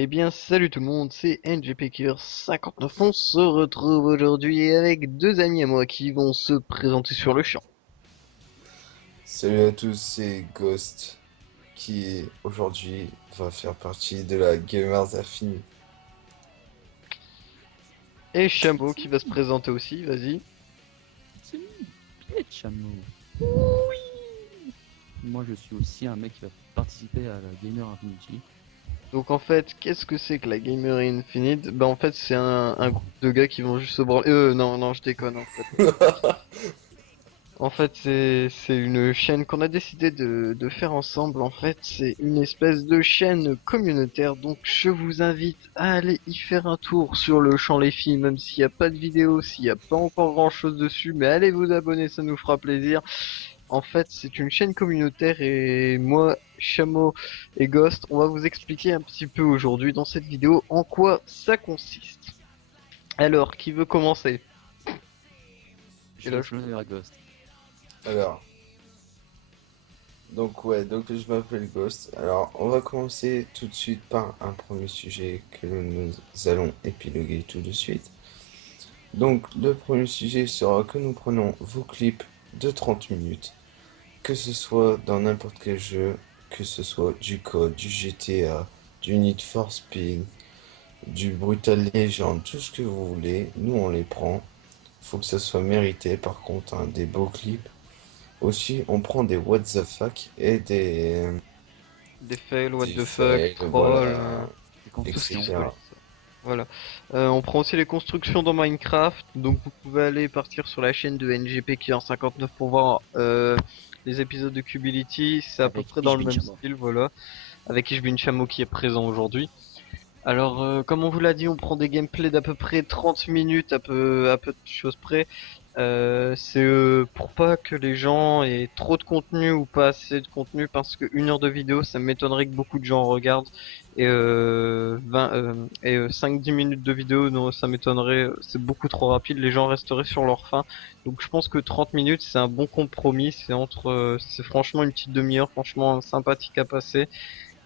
Eh bien, salut tout le monde, c'est NGPKer59. On se retrouve aujourd'hui avec deux amis à moi qui vont se présenter sur le champ. Salut à tous, c'est Ghost qui aujourd'hui va faire partie de la Gamers Affinity. Et Chameau qui va se Salut, présenter aussi, vas-y. salut, Chameau. Moi, je suis aussi un mec qui va participer à la Gamer Infinity. Donc en fait, qu'est-ce que c'est que la Gamer Infinite? Bah en fait, c'est un groupe de gars qui vont juste se branler. Non, non, je déconne en fait. En fait, c'est une chaîne qu'on a décidé de faire ensemble. En fait, c'est une espèce de chaîne communautaire. Donc, je vous invite à aller y faire un tour sur le champ les filles, même s'il n'y a pas de vidéo, s'il n'y a pas encore grand-chose dessus. Mais allez vous abonner, ça nous fera plaisir. En fait, c'est une chaîne communautaire et moi, Chameau et Ghost, on va vous expliquer un petit peu aujourd'hui dans cette vidéo en quoi ça consiste. Alors, qui veut commencer? Et Je là, laisse l'honneur à Ghost. Alors, donc je m'appelle Ghost. Alors, on va commencer tout de suite par un premier sujet que nous allons épiloguer tout de suite. Donc, le premier sujet sera que nous prenons vos clips de 30 minutes, que ce soit dans n'importe quel jeu, que ce soit du code, du GTA, du Need for Speed, du Brutal Legend, tout ce que vous voulez, nous on les prend. Faut que ça soit mérité par contre, hein, des beaux clips. Aussi, on prend des what the fuck et des fails, what des the fuck, fails, troll, voilà, Les tout ce qui se constructions. peut. etc. Voilà. On prend aussi les constructions dans Minecraft, donc vous pouvez aller partir sur la chaîne de NGP qui est en 59 pour voir les épisodes de Cubility, c'est à peu Avec près dans le Ishbin même Chameau. style, voilà, avec Ishbin Chamo qui est présent aujourd'hui. Alors, comme on vous l'a dit, on prend des gameplays d'à peu près 30 minutes, à peu de choses près. C'est pour pas que les gens aient trop de contenu ou pas assez de contenu, parce que 1 heure de vidéo, ça m'étonnerait que beaucoup de gens regardent. Et 5-10 minutes de vidéo, non, ça m'étonnerait, c'est beaucoup trop rapide, les gens resteraient sur leur faim. Donc je pense que 30 minutes, c'est un bon compromis, c'est franchement une petite demi-heure, franchement sympathique à passer.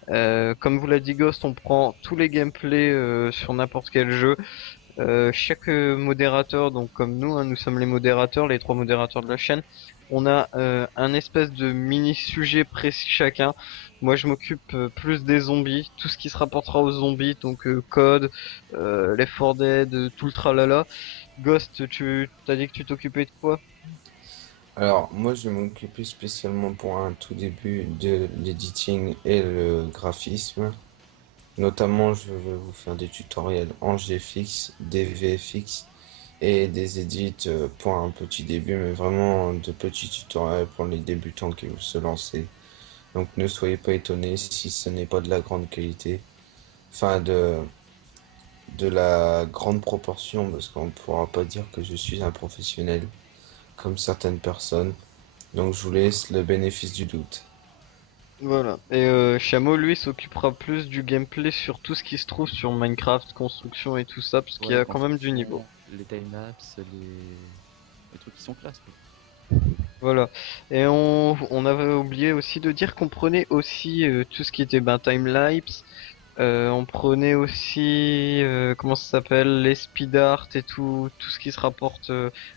Comme vous l'a dit Ghost, on prend tous les gameplays sur n'importe quel jeu. Chaque modérateur, donc comme nous, hein, nous sommes les modérateurs, les trois modérateurs de la chaîne, on a un espèce de mini sujet précis chacun. Moi, je m'occupe plus des zombies, tout ce qui se rapportera aux zombies, donc Code, Left 4 Dead, tout le tralala. Ghost, tu t'as dit que tu t'occupais de quoi? Alors, moi je vais m'occuper spécialement pour un tout début de l'editing et le graphisme. Notamment, je vais vous faire des tutoriels en GFX, des VFX et des edits pour un petit début, mais vraiment de petits tutoriels pour les débutants qui veulent se lancer. Donc ne soyez pas étonnés si ce n'est pas de la grande qualité, enfin de la grande proportion, parce qu'on ne pourra pas dire que je suis un professionnel comme certaines personnes. Donc je vous laisse le bénéfice du doute. Voilà. Et Chameau, lui, s'occupera plus du gameplay sur tout ce qui se trouve sur Minecraft, construction et tout ça, parce qu'il Ouais, y les a quand même du niveau. constructions, les timelapses, les trucs qui sont classe, quoi. Voilà. Et on avait oublié aussi de dire qu'on prenait aussi tout ce qui était ben, timelapse. On prenait aussi comment ça s'appelle les speed art et tout ce qui se rapporte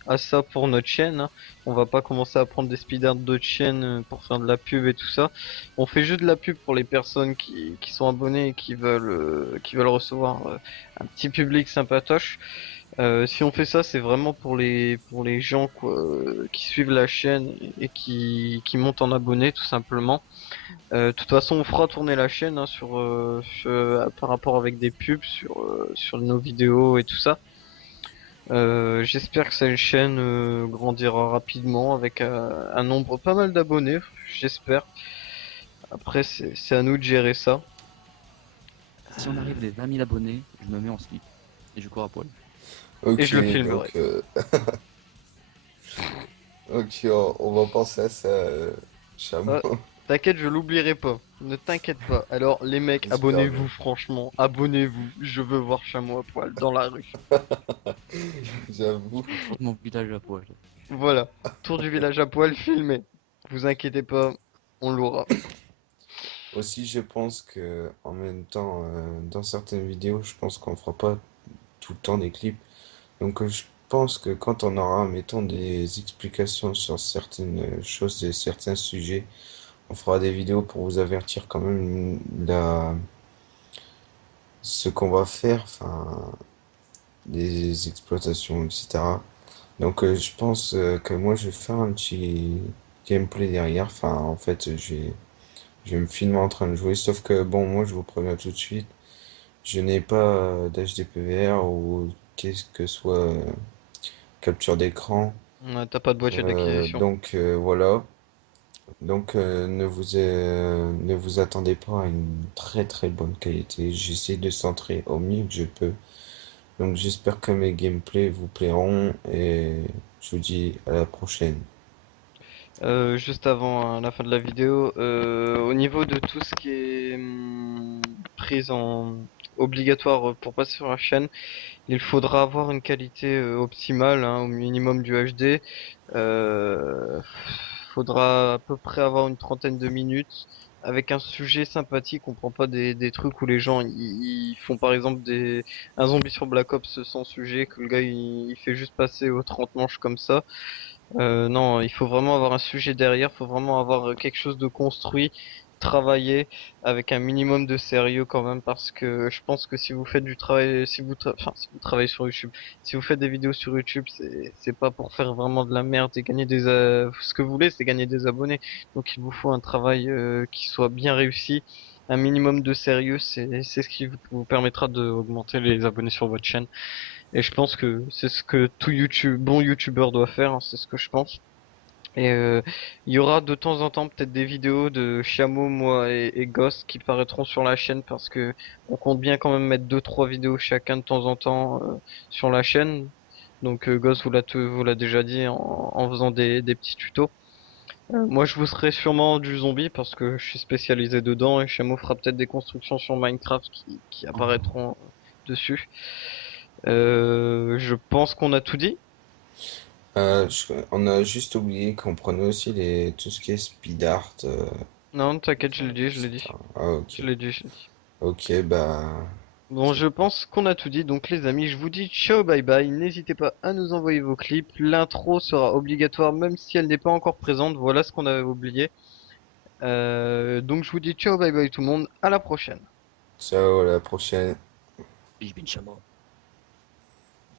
à ça pour notre chaîne, hein. On va pas commencer à prendre des speed art d'autres chaînes pour faire de la pub et tout ça. On fait juste de la pub pour les personnes qui sont abonnées et qui veulent recevoir un petit public sympatoche. Si on fait ça, c'est vraiment pour les gens quoi, qui suivent la chaîne et qui montent en abonnés tout simplement. De toute façon, on fera tourner la chaîne hein, par rapport avec des pubs sur nos vidéos et tout ça. J'espère que cette chaîne grandira rapidement avec un nombre pas mal d'abonnés. J'espère. Après, c'est à nous de gérer ça. Si on arrive les 20 000 abonnés, je me mets en slip. Et je cours à poil. Et Ok, je le filmerai. donc ok, on va penser à ça, chameau. Ah, t'inquiète, je l'oublierai pas. Ne t'inquiète pas. Alors, les mecs, J'espère abonnez-vous, bien. franchement. Abonnez-vous. Je veux voir Chameau à poil dans la rue. J'avoue. Je fais le tour de mon village à poil. Voilà. Tour du village à poil filmé. Vous inquiétez pas, on l'aura. Aussi, je pense que en même temps, dans certaines vidéos, je pense qu'on fera pas tout le temps des clips. Donc, je pense que quand on aura, mettons, des explications sur certaines choses et certains sujets, on fera des vidéos pour vous avertir quand même ce qu'on va faire, enfin, des exploitations, etc. Donc, je pense que moi, je vais faire un petit gameplay derrière. Enfin, en fait, je vais me filmer en train de jouer. Sauf que, bon, moi, je vous préviens tout de suite, je n'ai pas d'HDPVR ou qu'est-ce que soit capture d'écran. T'as pas de boîtier d'acquisition. Donc, voilà. Donc, ne vous attendez pas à une très très bonne qualité. J'essaie de centrer au mieux que je peux. Donc, j'espère que mes gameplays vous plairont et je vous dis à la prochaine. Juste avant la fin de la vidéo, au niveau de tout ce qui est prise en obligatoire pour passer sur la chaîne, il faudra avoir une qualité optimale, hein, au minimum du HD. Euh, Faudra à peu près avoir une trentaine de minutes avec un sujet sympathique. On prend pas des trucs où les gens ils font par exemple un zombie sur Black Ops sans sujet, que le gars il fait juste passer aux 30 manches comme ça. Non, il faut vraiment avoir un sujet derrière, faut vraiment avoir quelque chose de construit, travaillé avec un minimum de sérieux quand même, parce que je pense que si vous faites du travail, enfin, si vous travaillez sur YouTube, si vous faites des vidéos sur YouTube, c'est pas pour faire vraiment de la merde et gagner ce que vous voulez, c'est gagner des abonnés. Donc il vous faut un travail qui soit bien réussi, un minimum de sérieux, c'est ce qui vous permettra d'augmenter les abonnés sur votre chaîne. Et je pense que c'est ce que tout bon YouTuber doit faire, hein, c'est ce que je pense. Et il y aura de temps en temps peut-être des vidéos de Chameau, moi et Ghost qui paraîtront sur la chaîne parce que on compte bien quand même mettre deux trois vidéos chacun de temps en temps sur la chaîne. Donc Ghost vous l'a déjà dit en faisant des petits tutos. Moi je vous serai sûrement du zombie parce que je suis spécialisé dedans et Chameau fera peut-être des constructions sur Minecraft qui apparaîtront dessus. Je pense qu'on a tout dit. On a juste oublié qu'on prenait aussi tout ce qui est speed art, Non, t'inquiète, je l'ai dit. etc. Ah, ok. Je l'ai dit. Ok, bah, Bon, je pense qu'on a tout dit. Donc, les amis, je vous dis ciao, bye bye. N'hésitez pas à nous envoyer vos clips. L'intro sera obligatoire, même si elle n'est pas encore présente. Voilà ce qu'on avait oublié. Donc, je vous dis ciao, bye bye tout le monde. À la prochaine. ciao, à la prochaine. Biche, chameau.